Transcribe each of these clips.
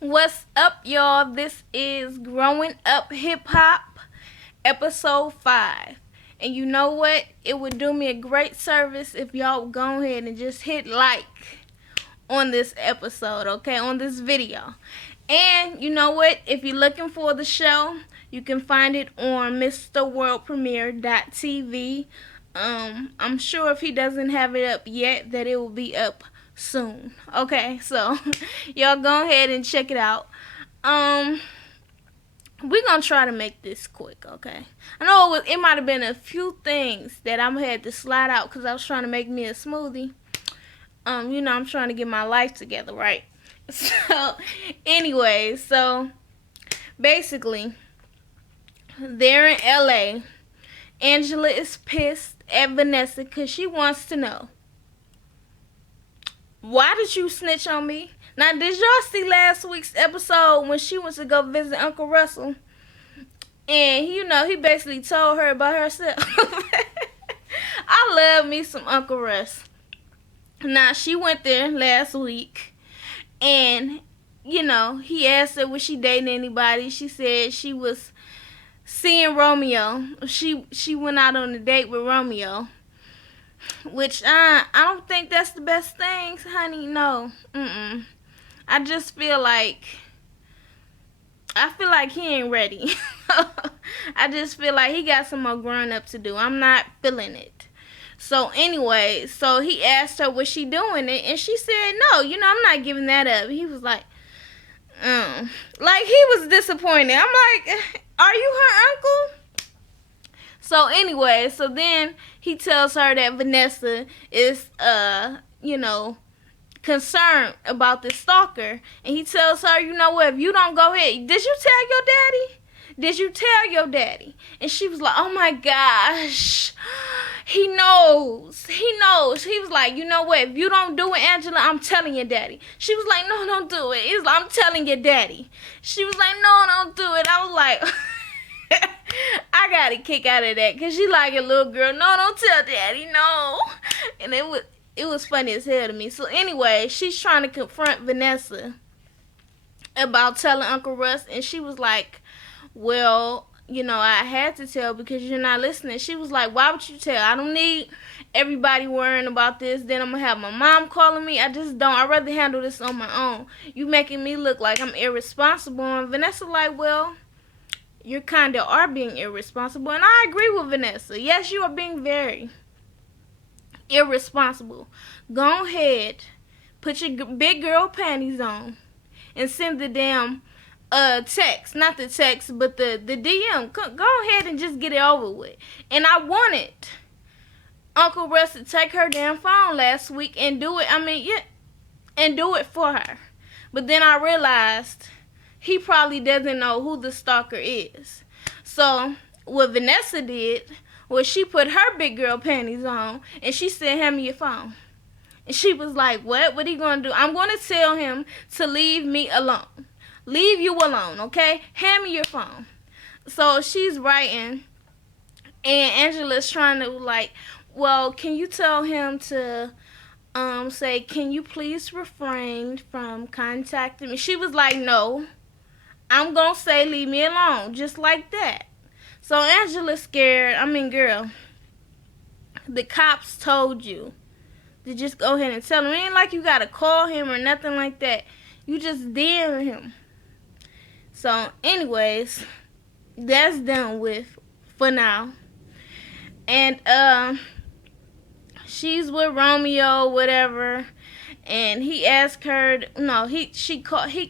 What's up, y'all? This is Growing Up Hip Hop, episode 5. And you know what? It would do me a great service if y'all would go ahead and just hit like on this episode, okay? On this video. And you know what? If you're looking for the show, you can find it on MrWorldPremiere.tv. I'm sure if he doesn't have it up yet, that it will be up soon. Okay, so y'all go ahead and check it out. We're gonna try to make this quick, okay? I know it might have been a few things that I'm had to slide out because I was trying to make me a smoothie. I'm trying to get my life together, right? So, anyway, so basically, they're in LA. Angela is pissed at Vanessa because she wants to know, why did you snitch on me? Now, did y'all see last week's episode when she went to go visit Uncle Russell? And, he basically told her about herself. I love me some Uncle Russ. Now, she went there last week. And, he asked her, was she dating anybody? She said she was seeing Romeo. She went out on a date with Romeo. Which, I don't think that's the best thing, honey. No. I just feel like he ain't ready. I just feel like he got some more growing up to do. I'm not feeling it. So anyway, so he asked her, was she doing it? And she said, no, I'm not giving that up. He was like, like he was disappointed. I'm like, are you her uncle? So anyway, so then he tells her that Vanessa is, concerned about this stalker. And he tells her, you know what, if you don't go ahead, did you tell your daddy? Did you tell your daddy? And she was like, oh my gosh, he knows. He was like, you know what, if you don't do it, Angela, I'm telling your daddy. She was like, no, don't do it. He was like, I'm telling your daddy. She was like, no, don't do it. I was like, I got a kick out of that because she like a little girl. No, don't tell daddy, no. And it was funny as hell to me. So anyway, she's trying to confront Vanessa about telling Uncle Russ, and she was like, well, I had to tell because you're not listening. She was like, why would you tell? I don't need everybody worrying about this. Then I'm going to have my mom calling me. I just don't. I'd rather handle this on my own. You making me look like I'm irresponsible. And Vanessa like, well, you kind of are being irresponsible. And I agree with Vanessa. Yes, you are being very irresponsible. Go ahead, put your big girl panties on, and send the damn text. Not the text, but the DM. Go ahead and just get it over with. And I wanted Uncle Russ to take her damn phone last week and do it. And do it for her. But then I realized he probably doesn't know who the stalker is. So what Vanessa did was she put her big girl panties on and she said, hand me your phone. And she was like, what? What are you going to do? I'm going to tell him to leave me alone. Leave you alone, okay? Hand me your phone. So she's writing, and Angela's trying to like, well, can you tell him to say, can you please refrain from contacting me? She was like, no. I'm going to say leave me alone, just like that. So Angela's scared. Girl, the cops told you to just go ahead and tell him. It ain't like you got to call him or nothing like that. You just DM him. So, anyways, that's done with for now. And she's with Romeo, whatever. And he asked her. He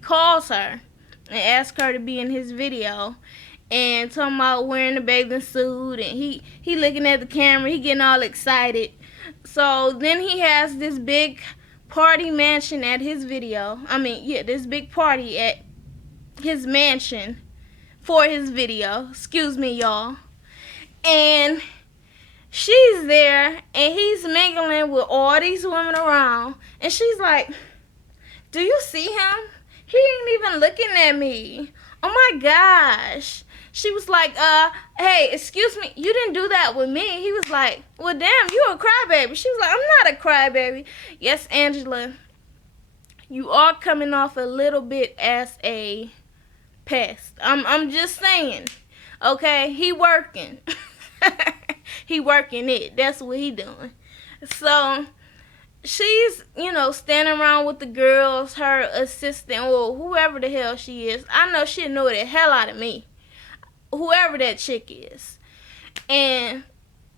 calls her and asks her to be in his video. And talking about wearing a bathing suit, and he looking at the camera, he getting all excited. So then he has this big party mansion at his video. This big party at his mansion for his video. Excuse me, y'all. And she's there, and he's mingling with all these women around. And she's like, do you see him? He ain't even looking at me. Oh my gosh. She was like, hey, excuse me, you didn't do that with me. He was like, well, damn, you a crybaby. She was like, I'm not a crybaby. Yes, Angela, you are coming off a little bit as a pest. I'm just saying. Okay, he working. He working it. That's what he doing. So she's, standing around with the girls, her assistant, or whoever the hell she is. I know she'll know the hell out of me. Whoever that chick is. And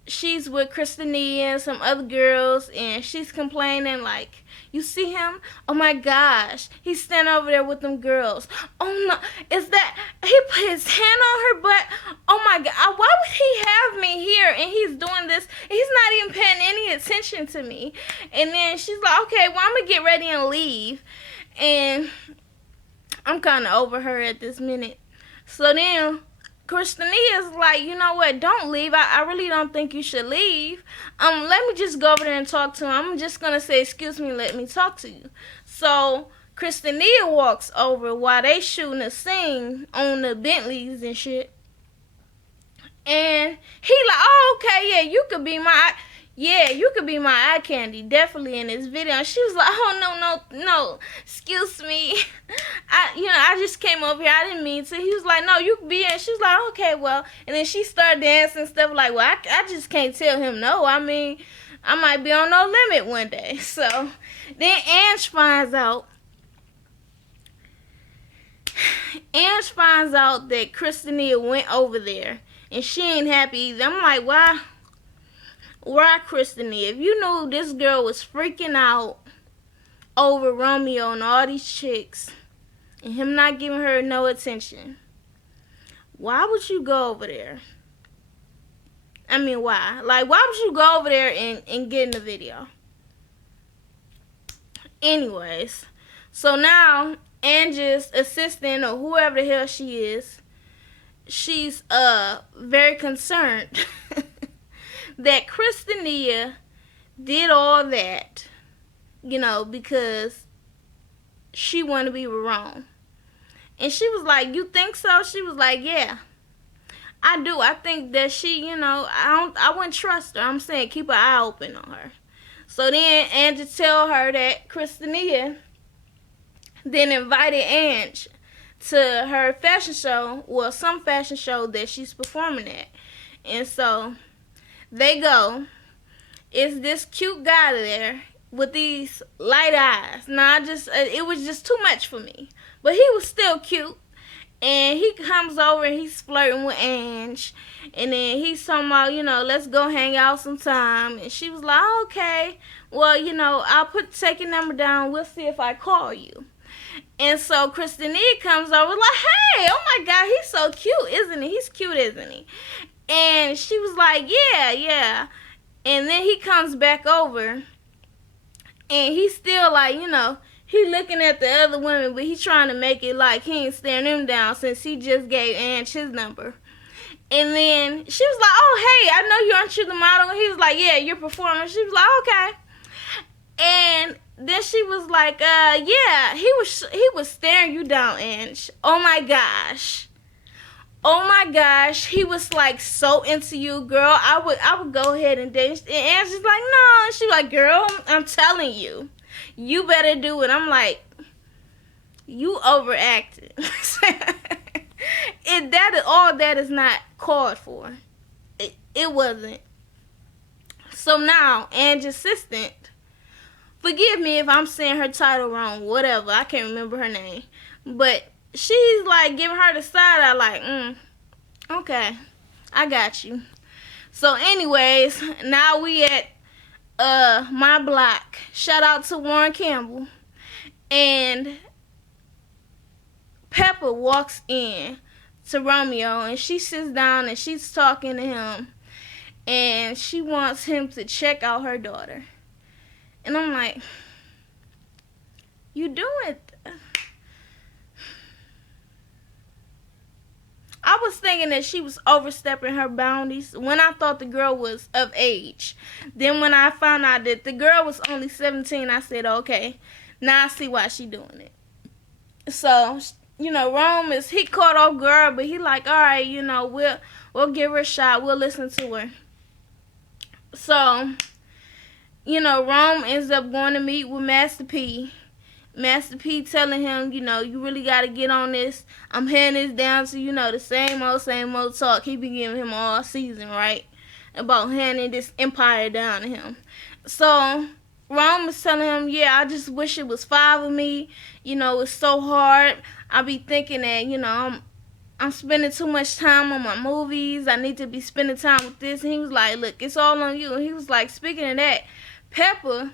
she's with Christina and some other girls, and she's complaining like, you see him? Oh my gosh, he's standing over there with them girls. Oh no, is that, he put his hand on her butt? Oh my god, why would he have me here and he's doing this? He's not even paying any attention to me. And then she's like, okay, well, I'm gonna get ready and leave. And I'm kind of over her at this minute. So then Christina is like, you know what, don't leave. I really don't think you should leave. Let me just go over there and talk to him. I'm just going to say, excuse me, let me talk to you. So Christina walks over while they shooting a scene on the Bentleys and shit. And he like, oh, okay, yeah, you could be my eye candy, definitely in this video. And she was like, oh, no, excuse me. I just came over here. I didn't mean to. He was like, no, you could be in. She was like, okay, well. And then she started dancing and stuff like, well, I just can't tell him no. I mean, I might be on No Limit one day. So then Ange finds out that Christina went over there. And she ain't happy either. I'm like, why? Why, Christina? If you knew this girl was freaking out over Romeo and all these chicks, and him not giving her no attention, why would you go over there? I mean, why? Like, why would you go over there and get in the video? Anyways, so now Angie's assistant, or whoever the hell she is, she's very concerned that Christina did all that, because she wanted to be with Rome. And she was like, you think so? She was like, yeah, I do. I think that she, I wouldn't trust her. I'm saying keep an eye open on her. So then Angie tell her that Christina then invited Ange to her fashion show, well, some fashion show that she's performing at. And so they go. It's this cute guy there with these light eyes. Now, it was just too much for me. But he was still cute. And he comes over and he's flirting with Ange. And then he's talking about, let's go hang out sometime. And she was like, oh, okay. Well, I'll take your number down. We'll see if I call you. And so Christina comes over like, hey, oh my God, he's so cute, isn't he? He's cute, isn't he? And she was like, yeah. And then he comes back over, and he's still like, he looking at the other women, but he's trying to make it like he ain't staring them down since he just gave Ange his number. And then she was like, oh, hey, I know you aren't you the model. And he was like, yeah, you're performing. She was like, okay. And then she was like, yeah, he was staring you down, Ange. Oh my gosh, he was like so into you, girl. I would go ahead and date. And Ange's like, no. And she's like, girl, I'm telling you, you better do it. I'm like, you overacted. All that is not called for. It wasn't. So now Ange's assistant, forgive me if I'm saying her title wrong, whatever. I can't remember her name. But she's like giving her the side eye like, okay, I got you. So anyways, now we at my block. Shout out to Warren Campbell. And Pepper walks in to Romeo and she sits down and she's talking to him. And she wants him to check out her daughter. And I'm like, you doing it? I was thinking that she was overstepping her boundaries when I thought the girl was of age. Then when I found out that the girl was only 17, I said, okay, now I see why she doing it. So, Rome he caught off guard, but he like, all right, we'll give her a shot. We'll listen to her. So, Rome ends up going to meet with Master P. Master P telling him, you really got to get on this. I'm handing this down to, the same old talk he been giving him all season, right? About handing this empire down to him. So Ron was telling him, yeah, I just wish it was 5 of me. It's so hard. I be thinking that, I'm spending too much time on my movies. I need to be spending time with this. And he was like, look, it's all on you. And he was like, speaking of that, Pepper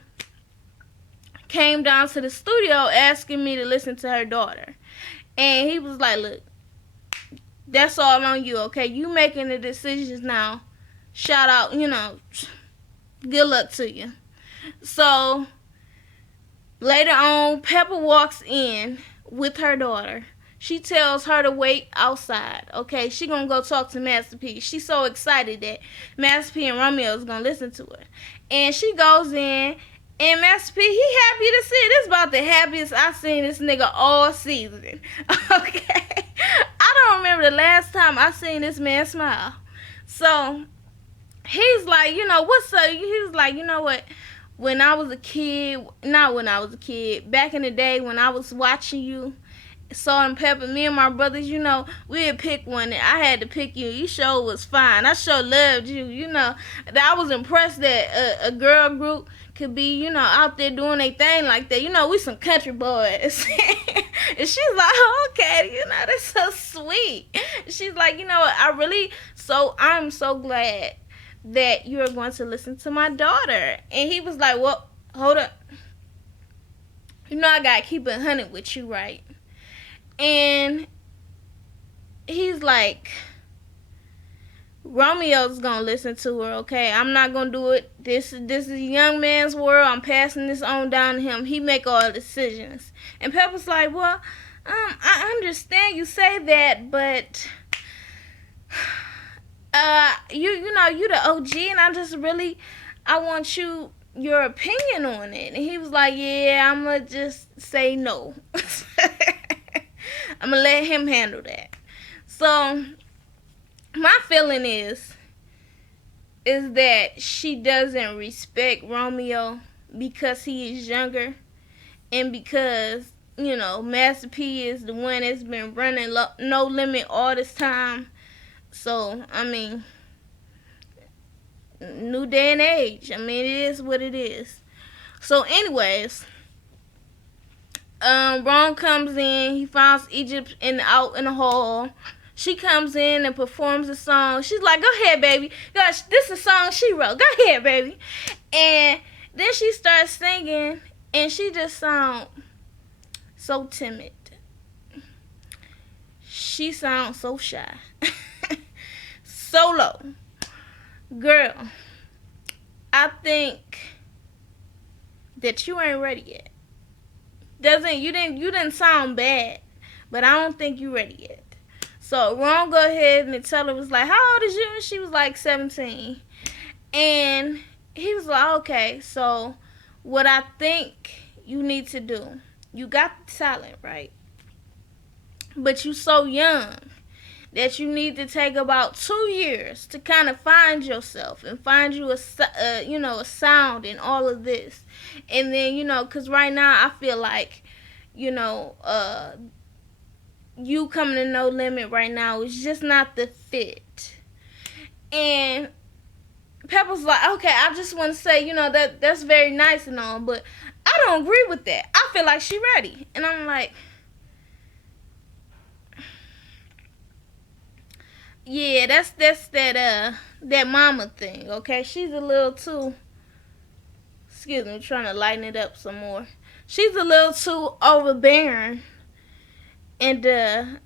came down to the studio asking me to listen to her daughter. And he was like, look, that's all on you, okay? You making the decisions now. Shout out, good luck to you. So later on, Pepper walks in with her daughter. She tells her to wait outside, okay? She gonna go talk to Master P. She's so excited that Master P and Romeo is gonna listen to her. And she goes in, and Master P, he happy to see it. This is about the happiest I've seen this nigga all season, okay? I don't remember the last time I seen this man smile. So he's like, what's up? He's like, you know what? When I was a kid, not when I was a kid, back in the day when I was watching you, Salt and Pepper, me and my brothers, we'd pick one. I had to pick you. You sure was fine. I sure loved you, that I was impressed that a girl group could be, out there doing their thing like that. We some country boys. And she's like, oh, okay, that's so sweet. She's like, I'm so glad that you're going to listen to my daughter. And he was like, well, hold up. I got to keep it 100 with you, right? And he's like, Romeo's gonna listen to her, okay? I'm not gonna do it. This is a young man's world. I'm passing this on down to him. He make all the decisions. And Pepper's like, well, I understand you say that, but you the OG, and I want your opinion on it. And he was like, yeah, I'm gonna just say no. I'm gonna let him handle that. So my feeling is that she doesn't respect Romeo because he is younger, and because Master P is the one that's been running No Limit all this time. So I mean, new day and age. I mean, it is what it is. So anyways, Ron comes in. He finds Egypt out in the hall. She comes in and performs a song. She's like, go ahead, baby. Gosh, this is a song she wrote. Go ahead, baby. And then she starts singing, and she just sounds so timid. She sounds so shy. So low. Girl, I think that you ain't ready yet. You didn't sound bad, but I don't think you ready yet. So Ron go ahead and tell her, was like, how old is you? And she was like 17. And he was like, okay, so what I think you need to do, you got the talent, right? But you so young that you need to take about 2 years to kind of find yourself and find you a sound in all of this. And then, because right now I feel like, you coming to No Limit right now is just not the fit. And Pepper's like, okay, I just want to say, that's very nice and all, but I don't agree with that. I feel like she ready. And I'm like, yeah, that's that mama thing, okay? She's a little too, excuse me, I'm trying to lighten it up some more. She's a little too overbearing. And I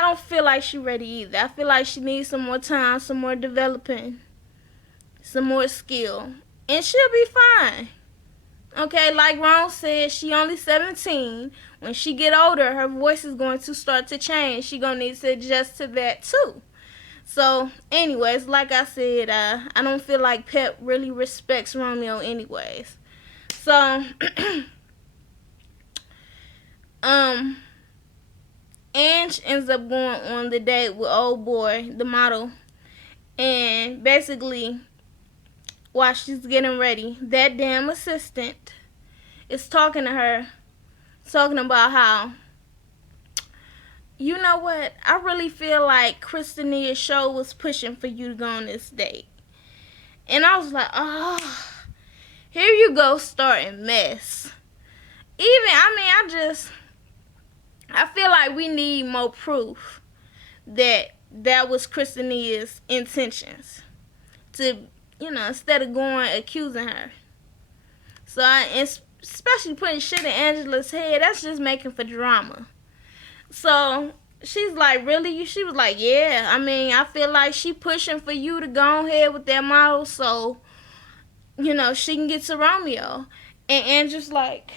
don't feel like she's ready either. I feel like she needs some more time, some more developing, some more skill. And she'll be fine. Okay, like Ron said, she only 17. When she get older, her voice is going to start to change. She going to need to adjust to that too. So, anyways, like I said, I don't feel like Pep really respects Romeo anyways. So, Ange ends up going on the date with old boy, the model, and basically, while she's getting ready, that damn assistant is talking to her talking about how, you know what, I really feel like Christinia's show was pushing for you to go on this date. And I was like, oh, here you go starting mess. I feel like we need more proof that that was Christinia's intentions. To, instead of going accusing her. So, especially putting shit in Angela's head, that's just making for drama. So, she's like, really? She was like, yeah. I feel like she pushing for you to go ahead with that model so, she can get to Romeo. And Angela's like,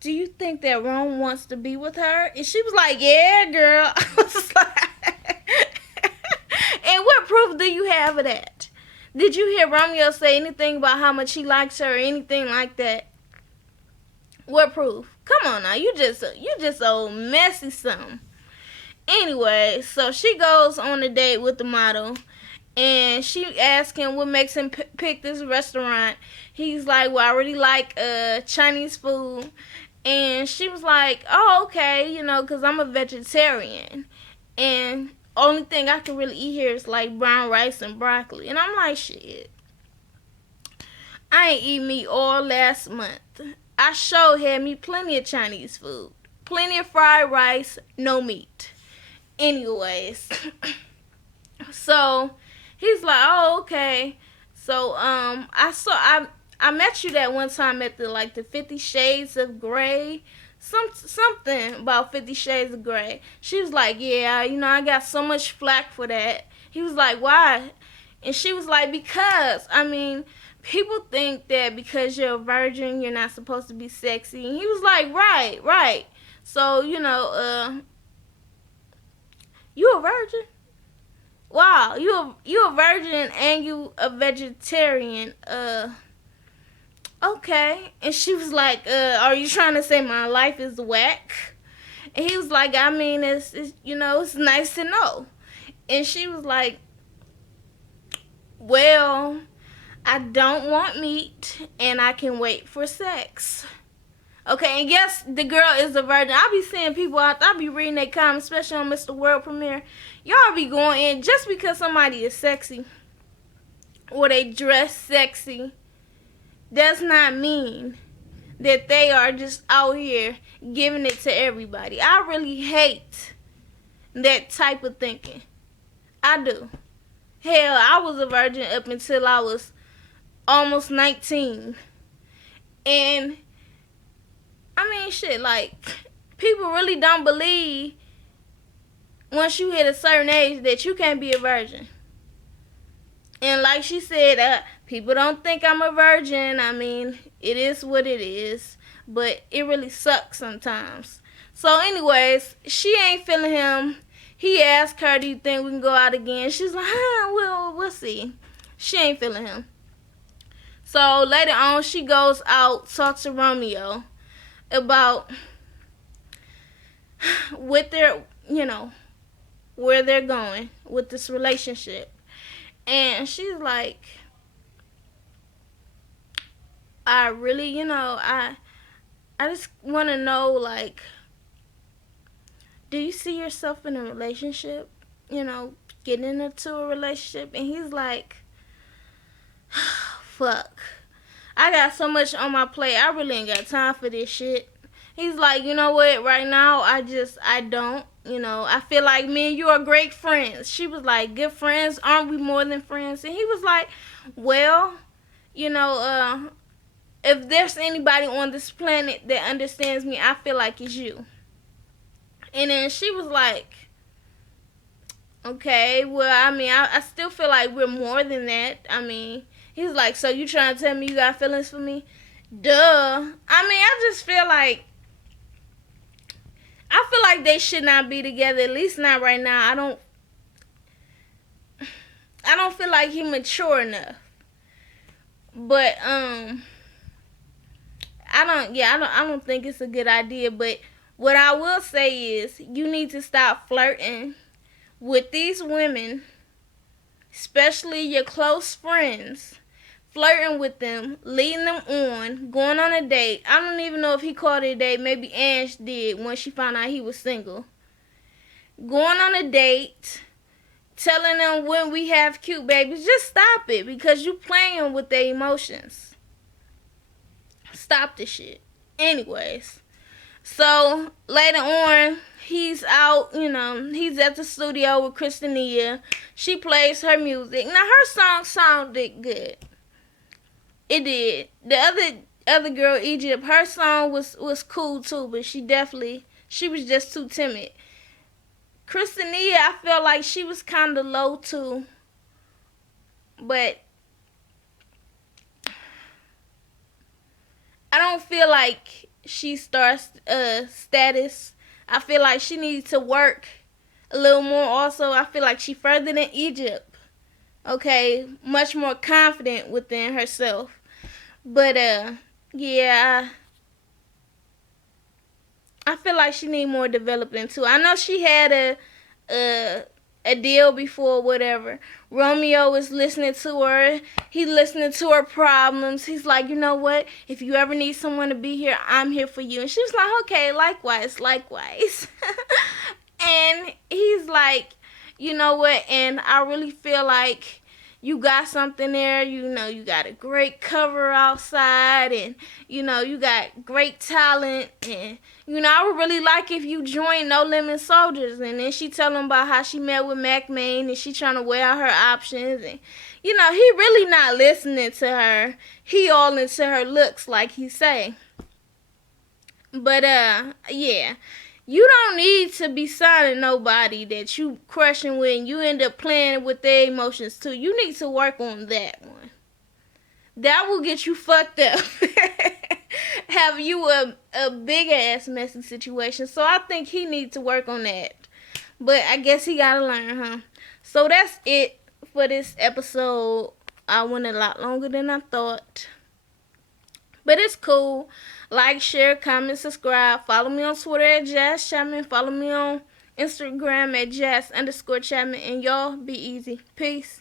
do you think that Rome wants to be with her? And she was like, yeah, girl. I was like, and what proof do you have of that? Did you hear Romeo say anything about how much he likes her or anything like that? What proof? Come on now, you just old messy something. Anyway, so she goes on a date with the model, and she asks him what makes him pick this restaurant. He's like, well, I really like Chinese food. And she was like, oh, okay, because I'm a vegetarian. And only thing I can really eat here is like brown rice and broccoli. And I'm like, shit, I ain't eat meat all last month. I sure had me plenty of Chinese food. Plenty of fried rice, no meat. Anyways, so he's like, oh, okay. So I met you that one time at the 50 Shades of Grey. Something about 50 Shades of Grey. She was like, yeah, I got so much flack for that. He was like, why? And she was like, because, people think that because you're a virgin, you're not supposed to be sexy. And he was like, right. So, you a virgin? Wow, you a virgin and you a vegetarian. Okay. And she was like, are you trying to say my life is whack? And he was like, it's nice to know. And she was like, well, I don't want meat and I can wait for sex. Okay, and yes, the girl is a virgin. I be seeing people out there, I be reading their comments, especially on Mr. World Premiere. Y'all be going in just because somebody is sexy or they dress sexy does not mean that they are just out here giving it to everybody. I really hate that type of thinking. I do. Hell, I was a virgin up until I was almost 19. And, shit, like, people really don't believe once you hit a certain age that you can't be a virgin. And like she said, people don't think I'm a virgin. It is what it is. But it really sucks sometimes. So anyways, she ain't feeling him. He asked her, do you think we can go out again? She's like, we'll see. She ain't feeling him. So later on, she goes out, talks to Romeo about what they're, where they're going with this relationship. And she's like, I really, I just want to know, like, do you see yourself in a relationship? Getting into a relationship? And he's like, fuck. I got so much on my plate. I really ain't got time for this shit. He's like, you know what? Right now, I don't. I feel like me and you are great friends. She was like, good friends? Aren't we more than friends? And he was like, well, if there's anybody on this planet that understands me, I feel like it's you. And then she was like, okay, well, I still feel like we're more than that. He's like, so you trying to tell me you got feelings for me? Duh. I just feel like they should not be together, at least not right now. I don't feel like he mature enough. But I don't think it's a good idea. But what I will say is you need to stop flirting with these women, especially your close friends, flirting with them, leading them on, going on a date. I don't even know if he called it a date. Maybe Ange did when she found out he was single. Going on a date, telling them when we have cute babies. Just stop it because you playing with their emotions. Stop the shit. Anyways, so later on, he's out, he's at the studio with Christina. She plays her music. Now her song sounded good. It did. The other girl, Egypt, her song was cool too, but she was just too timid. Christina, I felt like she was kind of low too, but I don't feel like she starts status. I feel like she needs to work a little more. Also, I feel like she further than Egypt. Okay, much more confident within herself. But yeah, I feel like she need more development too. I know she had a deal before, whatever. Romeo is listening to her. He's listening to her problems. He's like, you know what? If you ever need someone to be here, I'm here for you. And she's like, okay, likewise. And he's like, you know what? And I really feel like you got something there. You got a great cover outside, and you got great talent, and I would really like if you joined No Limit Soldiers. And then she tell him about how she met with Mac Main, and she trying to weigh out her options, and he really not listening to her. He all into her looks, like he say. But yeah. You don't need to be signing nobody that you crushing with, and you end up playing with their emotions too. You need to work on that one. That will get you fucked up. Have you a big ass messy situation. So I think he needs to work on that. But I guess he gotta learn, huh? So that's it for this episode. I went a lot longer than I thought. But it's cool. Like, share, comment, subscribe. Follow me on Twitter at Jazz Chapman. Follow me on Instagram at Jazz_Chapman. And y'all be easy. Peace.